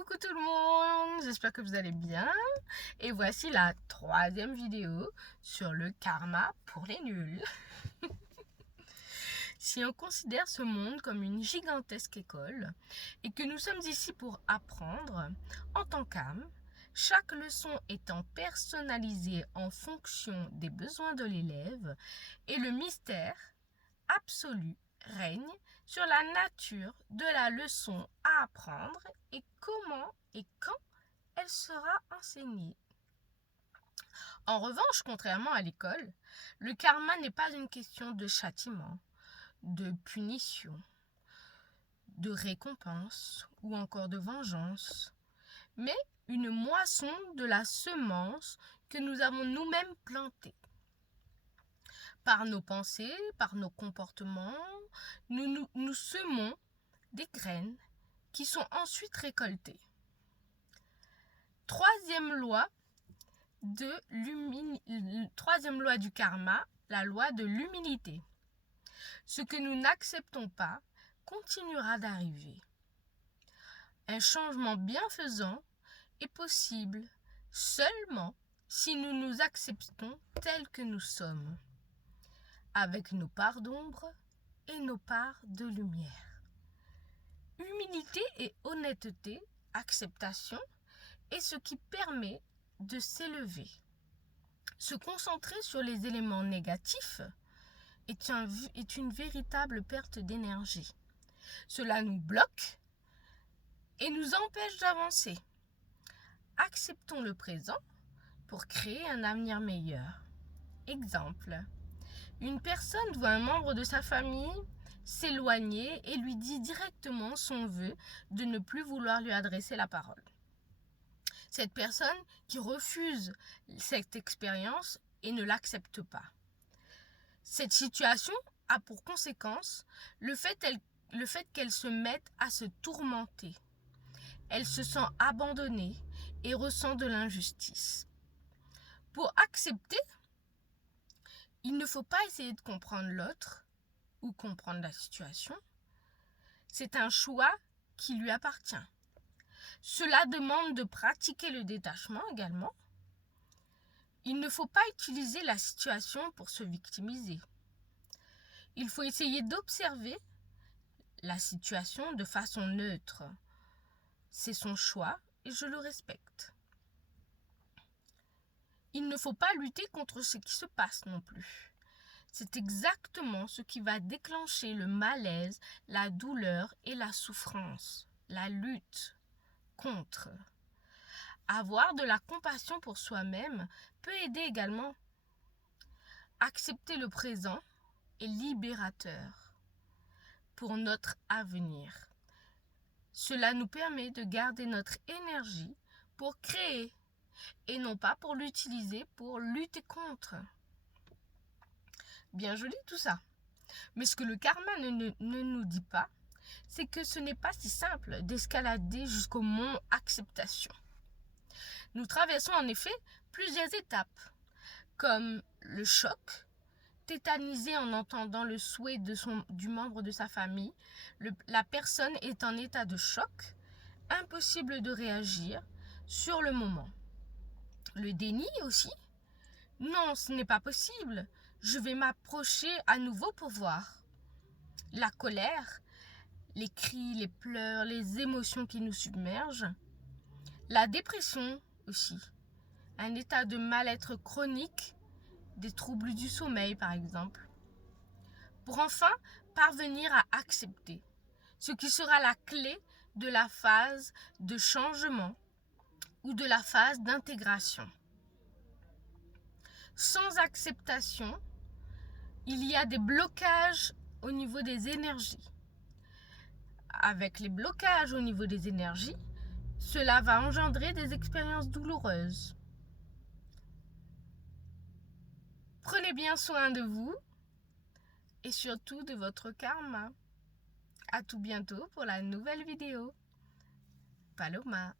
Coucou tout le monde, j'espère que vous allez bien. Et voici la 3e vidéo sur le karma pour les nuls. Si on considère ce monde comme une gigantesque école et que nous sommes ici pour apprendre, en tant qu'âme, chaque leçon étant personnalisée en fonction des besoins de l'élève, et le mystère absolu règne sur la nature de la leçon à apprendre et comment et quand elle sera enseignée. En revanche, contrairement à l'école, le karma n'est pas une question de châtiment, de punition, de récompense ou encore de vengeance, mais une moisson de la semence que nous avons nous-mêmes plantée. Par nos pensées, par nos comportements, nous semons des graines qui sont ensuite récoltées. Troisième loi du karma, la loi de l'humilité. Ce que nous n'acceptons pas continuera d'arriver. Un changement bienfaisant est possible seulement si nous nous acceptons tels que nous sommes, avec nos parts d'ombre et nos parts de lumière. Humilité et honnêteté, acceptation, est ce qui permet de s'élever. Se concentrer sur les éléments négatifs est une véritable perte d'énergie. Cela nous bloque et nous empêche d'avancer. Acceptons le présent pour créer un avenir meilleur. Exemple. Une personne voit un membre de sa famille s'éloigner et lui dit directement son vœu de ne plus vouloir lui adresser la parole. Cette personne qui refuse cette expérience et ne l'accepte pas. Cette situation a pour conséquence le fait qu'elle se mette à se tourmenter. Elle se sent abandonnée et ressent de l'injustice. Pour accepter, il ne faut pas essayer de comprendre l'autre ou comprendre la situation. C'est un choix qui lui appartient. Cela demande de pratiquer le détachement également. Il ne faut pas utiliser la situation pour se victimiser. Il faut essayer d'observer la situation de façon neutre. C'est son choix et je le respecte. Il ne faut pas lutter contre ce qui se passe non plus. C'est exactement ce qui va déclencher le malaise, la douleur et la souffrance, la lutte contre. Avoir de la compassion pour soi-même peut aider également. Accepter le présent est libérateur pour notre avenir. Cela nous permet de garder notre énergie pour créer et non pas pour l'utiliser pour lutter contre. Bien joli tout ça. Mais ce que le karma ne nous dit pas, c'est que ce n'est pas si simple d'escalader jusqu'au mont acceptation. Nous traversons en effet plusieurs étapes, comme le choc, tétanisé en entendant le souhait du membre de sa famille. La personne est en état de choc, impossible de réagir sur le moment. Le déni aussi. Non, ce n'est pas possible. Je vais m'approcher à nouveau pour voir. La colère, les cris, les pleurs, les émotions qui nous submergent. La dépression aussi. Un état de mal-être chronique, des troubles du sommeil par exemple. Pour enfin parvenir à accepter, ce qui sera la clé de la phase de changement ou de la phase d'intégration. Sans acceptation, il y a des blocages au niveau des énergies. Avec les blocages au niveau des énergies, cela va engendrer des expériences douloureuses. Prenez bien soin de vous et surtout de votre karma. À tout bientôt pour la nouvelle vidéo. Paloma.